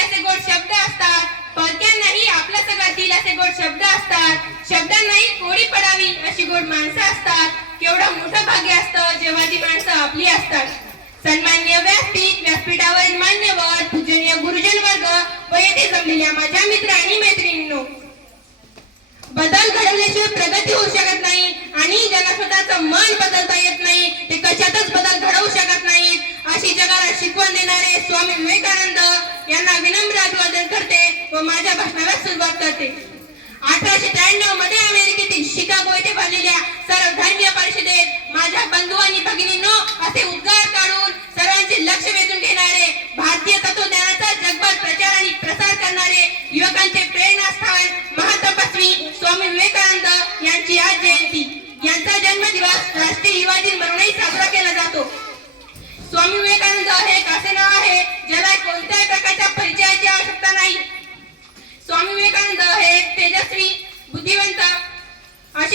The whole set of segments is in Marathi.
असे गोड शब्द असतात. परक्यांनाही आपलं करतील असे गोड शब्द असतात. शब्दांनाही कोडी पडावी अशी गोड माणसं असतात. केवढं मोठं भाग्य असतं जेव्हा ती माणसं आपली असतात. सन्मान्य व्यासपीठ व्यासपीठावरील मान्यवर पूजनीय गुरुजन वर्ग व येथे जमलेल्या माझ्या मित्र आणि मैत्रिणींनो. बदल घडवल्याशिवाय प्रगती होऊ शकत नाही आणि ज्यांना स्वतःचं मन बदलता येत नाही ते कशातच बदल घडवू शकत नाहीत. अशी जगाला शिकवण देणारे स्वामी विवेकानंद यांना विनम्र अभिवादन करते व माझ्या भाषणाला सुरुवात करते. अठराशे त्र्याण्णवमध्ये अमेरिकेतील शिकागो येथे भरलेल्या सर्व धर्मीय परिषदेत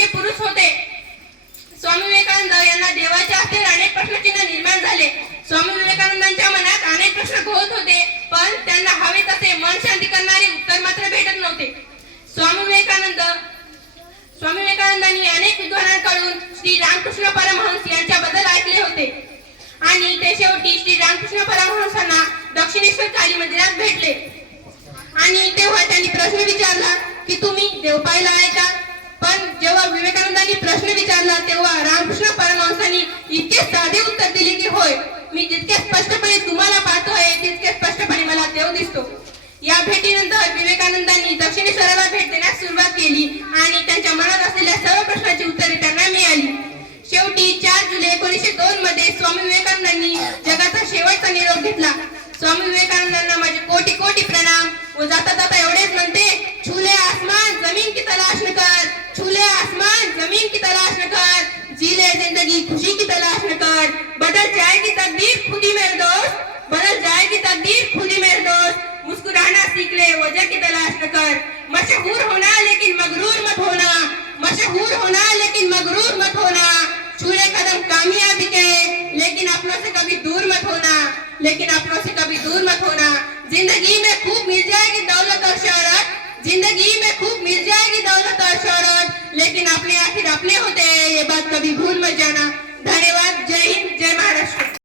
असे पुरुष होते. स्वामी विवेकानंद यांना देवाच्या हस्ते अनेक प्रश्नचिन्ह निर्माण झाले. स्वामी विवेकानंदांच्या मनात अनेक प्रश्न घोळत होते पण त्यांना हवे तसे मन शांती करणारे उत्तर मात्र भेटत नव्हते. स्वामी विवेकानंद स्वामी विवेकानंदांनी अनेक विद्वानांकडून श्री रामकृष्ण परमहंस यांच्याबद्दल ऐकले होते. आणि ते शेवटी श्री रामकृष्ण परमहंसांना दक्षिणेश्वर काली मंदिरात भेटले. आणि तेव्हा त्यांनी प्रश्न विचारला की तुम्ही देव पाहिला आहे का? जेव्हा विवेकानंदांनी प्रश्न विचारला तेव्हा रामकृष्ण परमहंसांनी इतके साधे उत्तर दिले की होय मी जितके स्पष्टपणे तुम्हाला पाहतोय तितके स्पष्टपणे मला देव दिसतो. या भेटीनंतर विवेकानंदांनी दक्षिणेश्वराला भेट देण्यास सुरुवात केली आणि त्यांच्या मनात असलेल्या सर्व प्रश्नांची उत्तरे त्यांना मिळाली. शेवटी चार जुलै एकोणीसशे दोन मध्ये स्वामी विवेकानंदांनी जगाचा शेवटचा निरोप घेतला. स्वामी विवेकानंदांना माझे कोटी कोटी प्रणाम. व जाता जाता एवढेच म्हणते छुले आसमान जमीन की तलाश ज़मीन की तलाश न कर जीले ज़िंदगी खुशी की तलाश न कर बदल जाएगी तकदीर खुदी मेरे दोस्त। बदल जाएगी तकदीर खुदी मेरे दोस्त। मुस्कुराना सीख ले, वजह की तलाश न कर मशहूर होना, लेकिन मगरूर मत होना। मशहूर होना, लेकिन मगरूर मत होना। छूले कदम कामयाबी के लेकिन अपनों से कभी दूर मत होना। लेकिन अपनों से कभी दूर मत होना। ज़िंदगी में खूब मिल जाएगी लेकिन अपने आखिर अपने होते हैं ये बात कभी भूल मत जाना। धन्यवाद जय हिंद जय महाराष्ट्र।